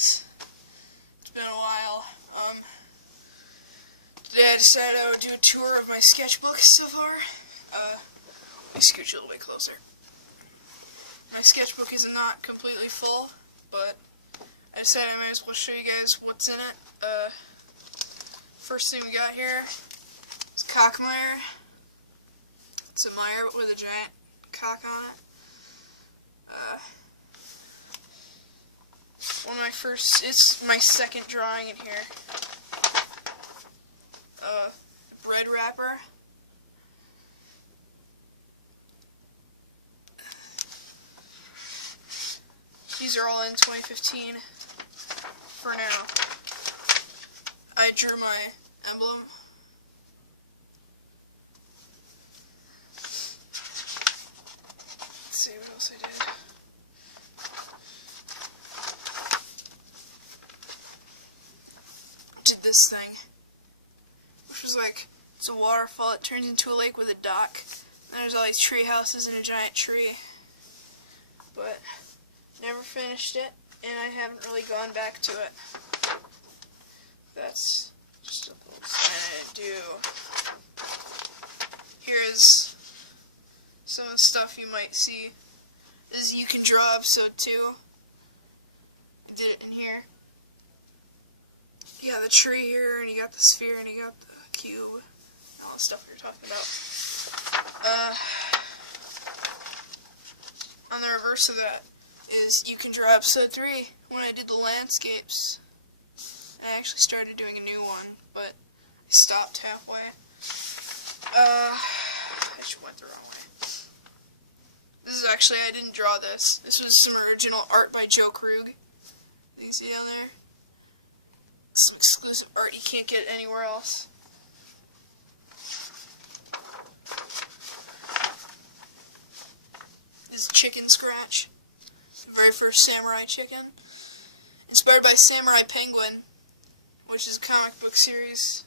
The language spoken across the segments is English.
guys. It's been a while. Today I decided I would do a tour of my sketchbook so far. Let me scooch a little bit closer. My sketchbook is not completely full, but I decided I might as well show you guys what's in it. First thing we got here is Cockmeyer. It's a Meyer with a giant cock on it. It's my second drawing in here. Bread wrapper. These are all in 2015 for now. I drew my emblem. Let's see what else I did. This thing, which was like, it's a waterfall, it turns into a lake with a dock, and there's all these tree houses and a giant tree, but never finished it, and I haven't really gone back to it. That's just a little sign I do. Here's some of the stuff you might see. This is You Can Draw episode 2. I did it in here. You got the tree here, and you got the sphere, and you got the cube, and all the stuff we were talking about. On the reverse of that is You Can Draw episode 3, when I did the landscapes. And I actually started doing a new one, but I stopped halfway. I just went the wrong way. This is actually, I didn't draw this. This was some original art by Joe Krug. You can see down there. Some exclusive art you can't get anywhere else. This is Chicken Scratch, the very first Samurai Chicken, inspired by Samurai Penguin, which is a comic book series.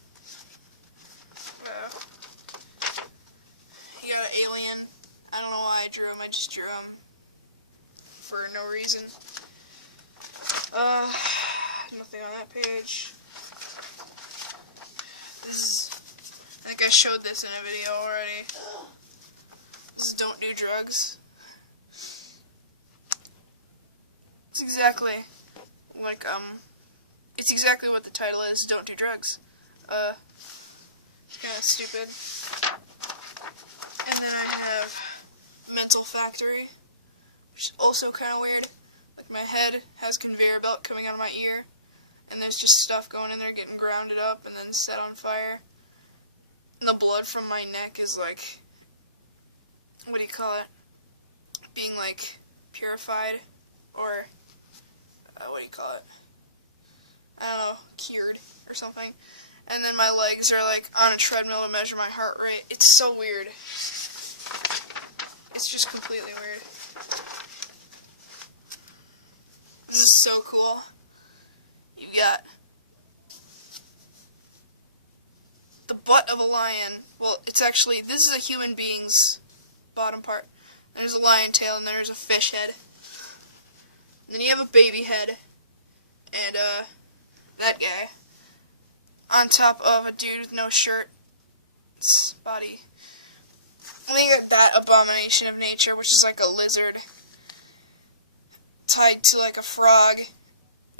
You got an alien. I don't know why I drew him. I just drew him for no reason. Nothing on that page. This is, I think I showed this in a video already. This is Don't Do Drugs. It's exactly like, it's exactly what the title is, Don't Do Drugs. It's kind of stupid. And then I have Mental Factory, which is also kind of weird. Like, my head has a conveyor belt coming out of my ear, and there's just stuff going in there getting grounded up and then set on fire. And the blood from my neck is like, what do you call it? Being like purified, or what do you call it? I don't know, cured or something. And then my legs are like on a treadmill to measure my heart rate. It's so weird. It's just completely weird. This is so cool. You got the butt of a lion. Well, it's actually, this is a human being's bottom part. There's a lion tail and there's a fish head. And then you have a baby head. And, that guy. On top of a dude with no shirt. It's body. And then you got that abomination of nature, which is like a lizard tied to like a frog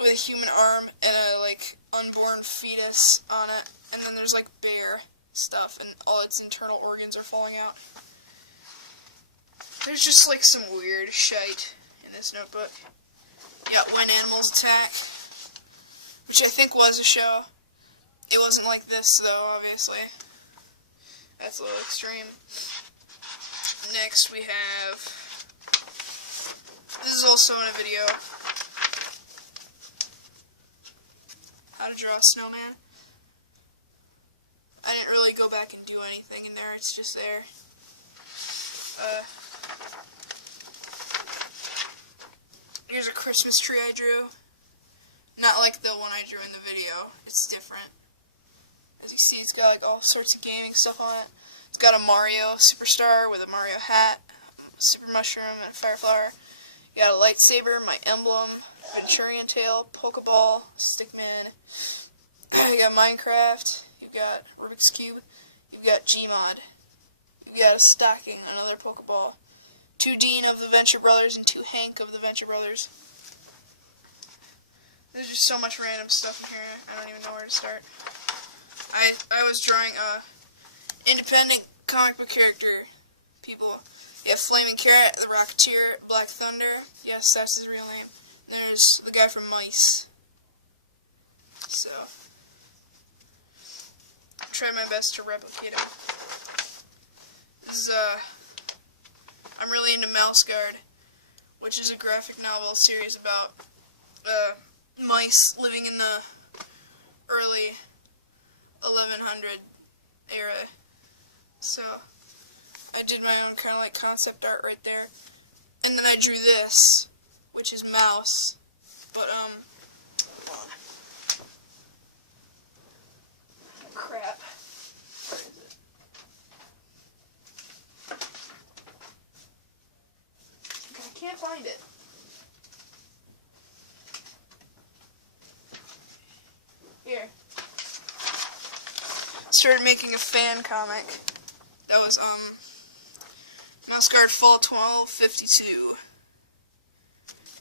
with a human arm and a like unborn fetus on it, and then there's like bear stuff and all its internal organs are falling out. There's just like some weird shite in this notebook. You got When Animals Attack, which I think was a show. It wasn't like this though, obviously. That's a little extreme. Next we have, this is also in a video, How to Draw a Snowman. I didn't really go back and do anything in there, it's just there. Here's a Christmas tree I drew. Not like the one I drew in the video, it's different. As you see, it's got like all sorts of gaming stuff on it. It's got a Mario Superstar with a Mario hat, Super Mushroom, and a Fire Flower. You got a lightsaber, my emblem, Venturian tail, Pokeball, Stickman. You got Minecraft. You got Rubik's Cube. You got Gmod. You got a stocking, another Pokeball. 2 Dean of the Venture Brothers and 2 Hank of the Venture Brothers. There's just so much random stuff in here. I don't even know where to start. I was drawing a independent comic book character. People. You have Flaming Carrot, the Rocketeer, Black Thunder. Yes, that's his real name. There's the guy from Mice. So, I tried my best to replicate it. This is, I'm really into Mouse Guard, which is a graphic novel series about, mice living in the early 1100 era. So, I did my own kind of like concept art right there. And then I drew this, which is Mouse. But, hold on. Crap. Where is it? I can't find it. Here. Started making a fan comic. That was, Mouse Guard Fall 1252.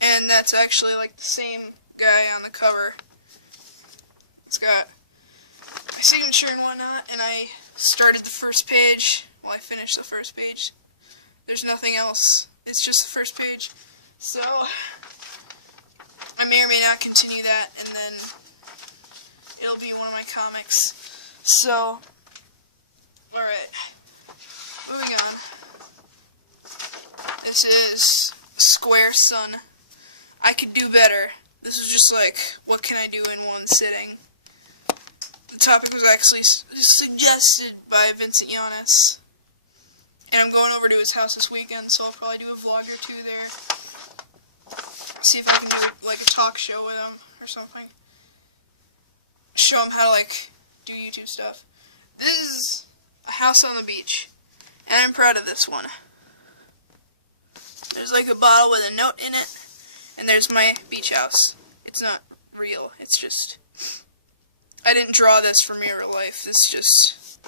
And that's actually like the same guy on the cover. It's got my signature and whatnot, and I started the first page. Well, I finished the first page. There's nothing else. It's just the first page. So, I may or may not continue that, and then it'll be one of my comics. So, alright. Moving on. This is Square Sun. I could do better. This was just like, what can I do in one sitting? The topic was actually suggested by Vincent Yanis. And I'm going over to his house this weekend, so I'll probably do a vlog or 2 there. See if I can do like a talk show with him or something. Show him how to like do YouTube stuff. This is a house on the beach, and I'm proud of this one. There's like a bottle with a note in it, and there's my beach house. It's not real, it's just, I didn't draw this for mirror life. This is just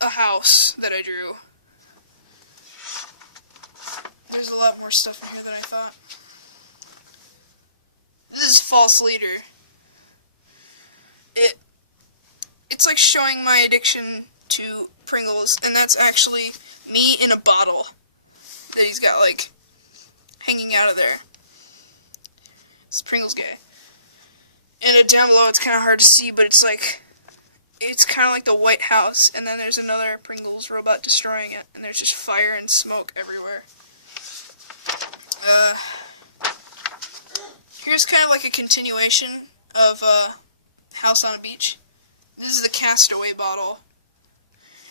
a house that I drew. There's a lot more stuff in here than I thought. This is False Leader. It's like showing my addiction to Pringles, and that's actually me in a bottle that he's got like hanging out of there. It's Pringles guy. And down below it's kind of hard to see, but it's like, it's kind of like the White House, and then there's another Pringles robot destroying it, and there's just fire and smoke everywhere. Here's kind of like a continuation of House on a Beach. This is the Castaway bottle.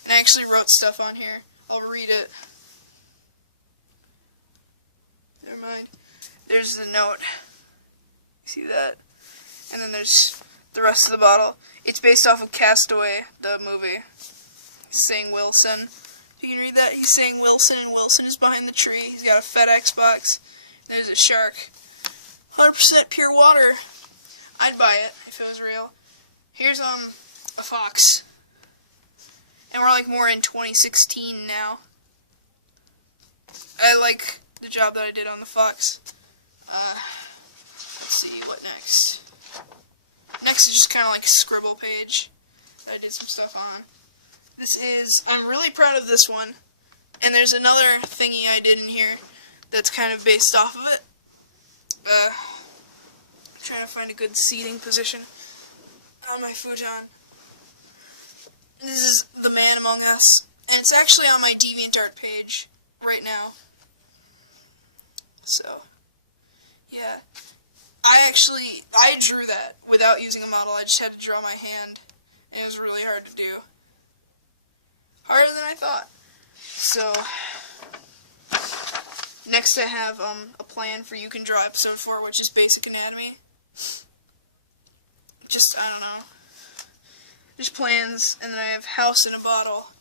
And I actually wrote stuff on here. I'll read it. Never mind. There's the note. See that? And then there's the rest of the bottle. It's based off of Castaway, the movie. He's saying Wilson. You can read that. He's saying Wilson, and Wilson is behind the tree. He's got a FedEx box. There's a shark. 100% pure water. I'd buy it if it was real. Here's a fox. And we're like more in 2016 now. I like the job that I did on the fox. Let's see, what next? Next is just kind of like a scribble page that I did some stuff on. This is, I'm really proud of this one. And there's another thingy I did in here that's kind of based off of it. I'm trying to find a good seating position on my futon. This is The Man Among Us, and it's actually on my DeviantArt page right now. So, yeah. I drew that without using a model. I just had to draw my hand, and it was really hard to do. Harder than I thought. So, next I have a plan for You Can Draw Episode 4, which is Basic Anatomy. Just, I don't know. Just plans, and then I have House in a Bottle,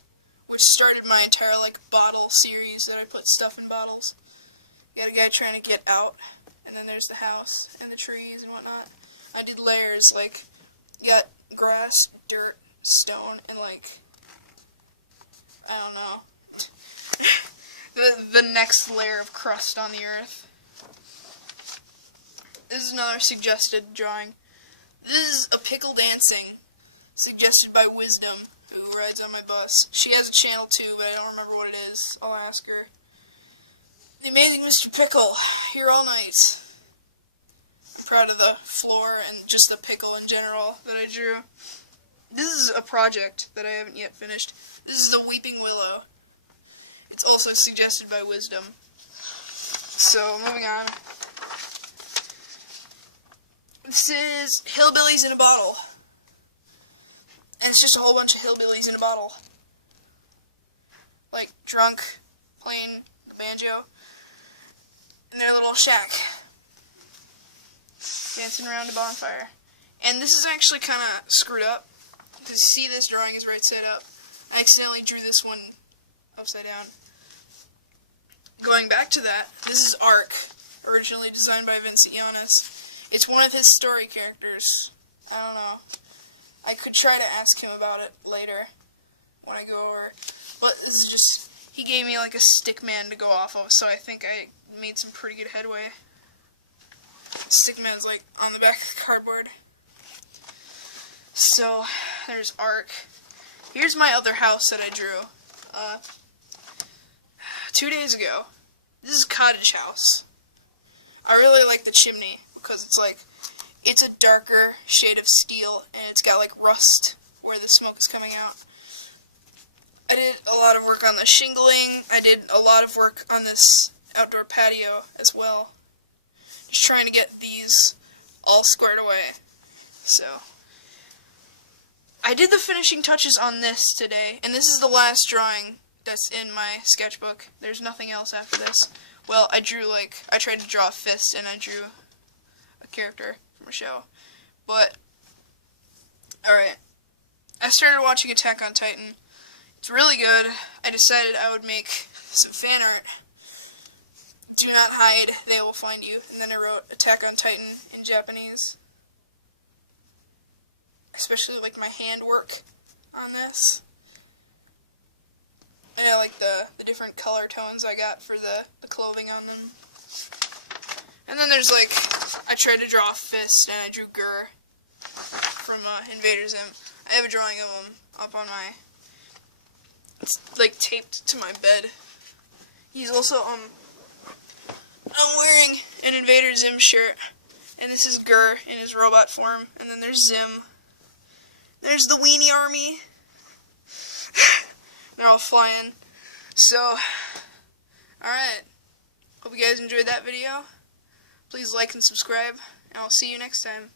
which started my entire, like, bottle series that I put stuff in bottles. You got a guy trying to get out, and then there's the house and the trees and whatnot. I did layers, like, you got grass, dirt, stone, and, like, I don't know, the next layer of crust on the earth. This is another suggested drawing. This is a pickle dancing, suggested by Wisdom, who rides on my bus. She has a channel too, but I don't remember what it is. I'll ask her. The amazing Mr. Pickle, here all night. I'm proud of the floor and just the pickle in general that I drew. This is a project that I haven't yet finished. This is the Weeping Willow. It's also suggested by Wisdom. So, moving on. This is Hillbillies in a Bottle. And it's just a whole bunch of hillbillies in a bottle. Like, drunk, playing the banjo, in their little shack. Dancing around a bonfire. And this is actually kind of screwed up. Because you see this drawing is right side up. I accidentally drew this one upside down. Going back to that, this is Ark, originally designed by Vincent Yanis. It's one of his story characters. I don't know. I could try to ask him about it later when I go over. But this is just, he gave me like a stick man to go off of, so I think I made some pretty good headway. Stick man's like on the back of the cardboard. So, there's Ark. Here's my other house that I drew 2 days ago. This is Cottage House. I really like the chimney because it's a darker shade of steel and it's got like rust where the smoke is coming out. I did a lot of work on the shingling. I did a lot of work on this outdoor patio as well. Just trying to get these all squared away. So, I did the finishing touches on this today, and this is the last drawing that's in my sketchbook. There's nothing else after this. Well, I tried to draw a fist, and I drew a character from a show. But, alright. I started watching Attack on Titan. It's really good. I decided I would make some fan art. Do not hide, they will find you. And then I wrote Attack on Titan in Japanese. Especially like my handwork on this. And I like the different color tones I got for the clothing on them. And then there's like, I tried to draw a fist and I drew Gur from Invader Zim. I have a drawing of him up on my, it's like taped to my bed. He's also, I'm wearing an Invader Zim shirt. And this is Gur in his robot form. And then there's Zim. There's the Weenie Army. They're all flying. So, alright. Hope you guys enjoyed that video. Please like and subscribe, and I'll see you next time.